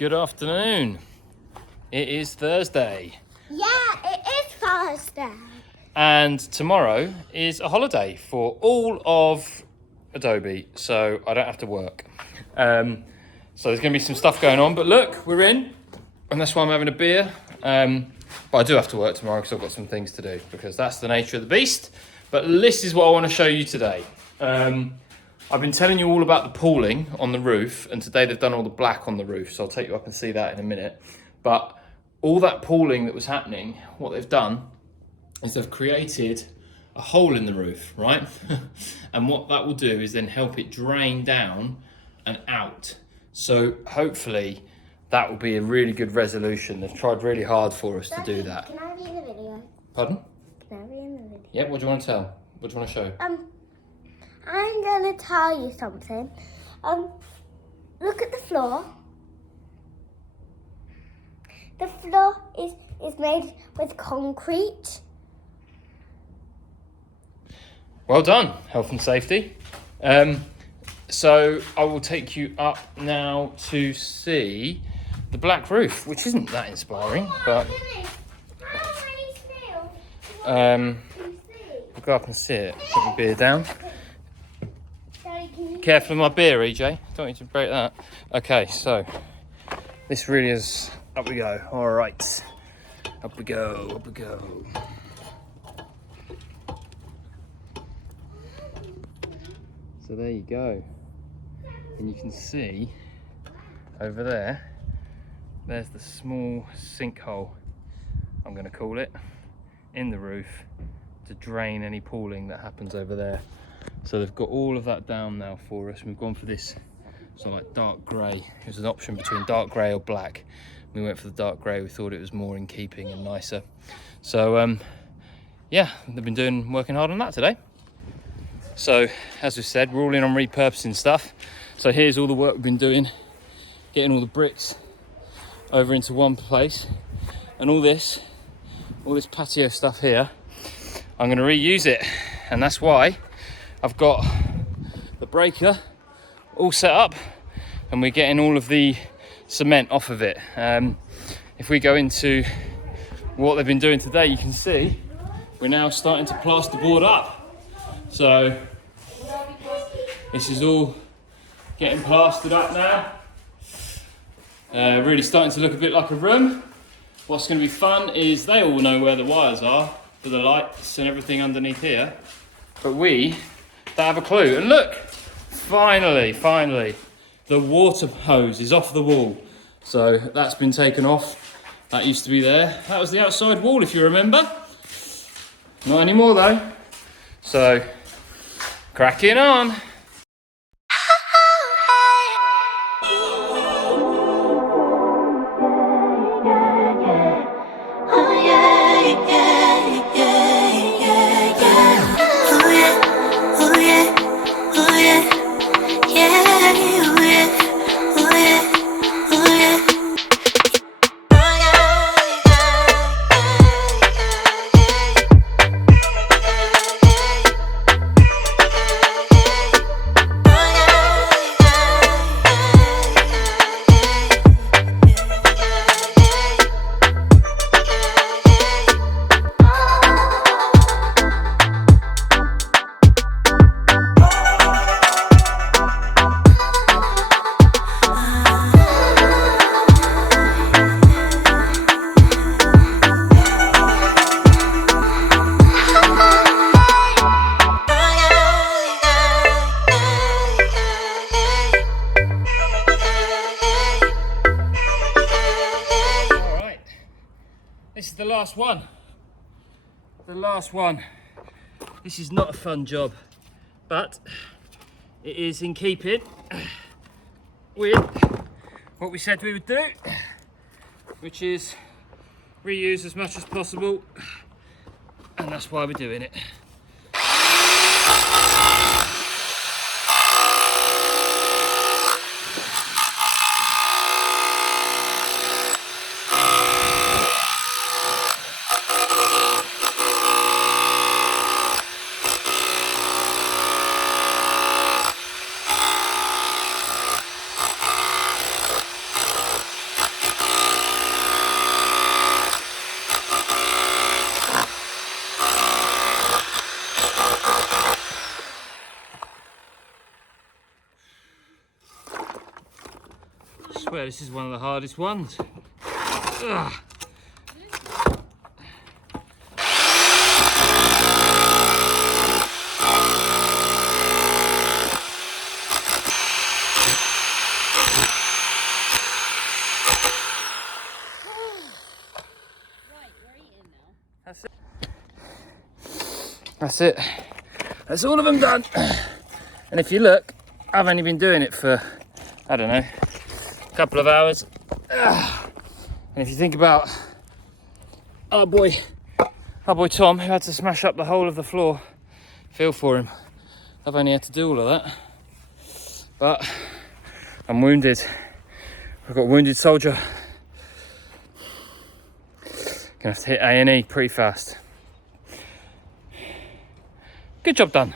Good afternoon. It is Thursday. Yeah, it is Thursday. And tomorrow is a holiday for all of Adobe, so I don't have to work. So there's going to be some stuff going on, but look, we're in, and that's why I'm having a beer. But I do have to work tomorrow because I've got some things to do, because that's the nature of the beast. But this is what I want to show you today. I've been telling you all about the pooling on the roof, and today they've done all the black on the roof, so I'll take you up and see that in a minute. But all that pooling that was happening, what they've done is they've created a hole in the roof, right? And what that will do is then help it drain down and out. So hopefully that will be a really good resolution. They've tried really hard for us to do that. Can I be in the video? Pardon? Can I be in the video? Yeah, what do you want to tell? What do you want to show? I'm gonna tell you something. Look at the floor. The floor is made with concrete. Well done, health and safety. So I will take you up now to see the black roof, which isn't that inspiring, but we'll go up and see it. Put my beer down. Careful of my beer, EJ. Don't need to break that. Okay, so this really is, up we go. All right, up we go, up we go. So there you go. And you can see over there, there's the small sinkhole, I'm going to call it, in the roof to drain any pooling that happens over there. So they've got all of that down now for us. We've gone for this sort of like dark grey. It was an option between dark grey or black. We went for the dark grey. We thought it was more in keeping and nicer. So yeah, they've been working hard on that today. So as we said, we're all in on repurposing stuff. So here's all the work we've been doing, getting all the bricks over into one place, and all this patio stuff here, I'm going to reuse it, and that's why I've got the breaker all set up, and we're getting all of the cement off of it. If we go into what they've been doing today, you can see we're now starting to plasterboard up. So this is all getting plastered up now. Really starting to look a bit like a room. What's going to be fun is they all know where the wires are for the lights and everything underneath here, but we don't have a clue. And look, finally, the water hose is off the wall. So that's been taken off. That used to be there. That was the outside wall, if you remember. Not anymore though. So, cracking on. This is the last one. The last one. This is not a fun job, but it is in keeping with what we said we would do, which is reuse as much as possible, and that's why we're doing it. swear this is one of the hardest ones. Ugh. That's it. That's all of them done. And if you look, I've only been doing it for, I don't know, a couple of hours. And if you think about our boy Tom, who had to smash up the whole of the floor, feel for him. I've only had to do all of that. But I'm wounded. I've got a wounded soldier. Gonna have to hit A&E pretty fast. Good job done.